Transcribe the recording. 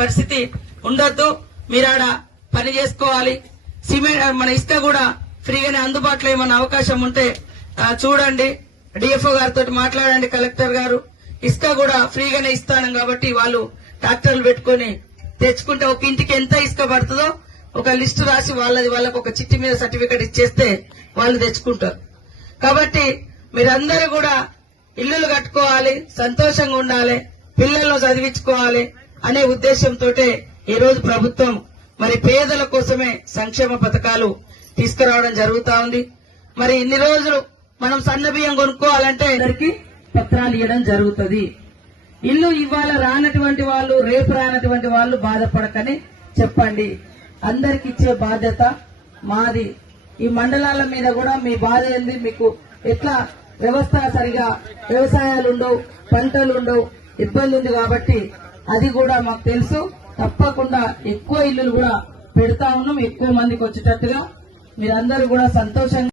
పరిస్థితి ఉండొద్దు. మీరాడ పని చేసుకోవాలి. సిమెంట్ మన ఇసుక కూడా ఫ్రీగానే అందుబాటులో ఏమన్నా అవకాశం ఉంటే చూడండి. డిఎఫ్ఓ గారితో మాట్లాడండి. కలెక్టర్ గారు ఇసుక కూడా ఫ్రీగానే ఇస్తాను కాబట్టి వాళ్ళు ట్రాక్టర్లు పెట్టుకుని తెచ్చుకుంటే ఒక ఇంటికి ఎంత ఇసుక పడుతుందో ఒక లిస్టు రాసి వాళ్ళకు ఒక చిట్టి మీద సర్టిఫికెట్ ఇచ్చేస్తే వాళ్ళు తెచ్చుకుంటారు. కాబట్టి మీరందరూ కూడా ఇల్లులు కట్టుకోవాలి, సంతోషంగా ఉండాలి, పిల్లలను చదివించుకోవాలి అనే ఉద్దేశంతో ఈ రోజు ప్రభుత్వం మరి పేదల కోసమే సంక్షేమ పథకాలు తీసుకురావడం జరుగుతా ఉంది. మరి ఇన్ని రోజులు మనం సన్న బియ్యం కొనుక్కోవాలంటే అందరికి పత్రాలు ఇవ్వడం జరుగుతుంది. ఇల్లు ఇవాళ రానటువంటి వాళ్ళు, రేపు రానటువంటి వాళ్ళు బాధపడకని చెప్పండి. అందరికి ఇచ్చే బాధ్యత మాది. ఈ మండలాల మీద కూడా మీ బాధ ఏంది, మీకు ఎట్లా వ్యవస్థ సరిగా వ్యవసాయాలు ఉండవు, పంటలు ఉండవు, ఇబ్బంది ఉంది కాబట్టి అది కూడా మాకు తెలుసు. తప్పకుండా ఎక్కువ ఇల్లులు కూడా పెడతా ఉన్నాం, ఎక్కువ మందికి వచ్చేటట్టుగా. మీరందరూ కూడా సంతోషంగా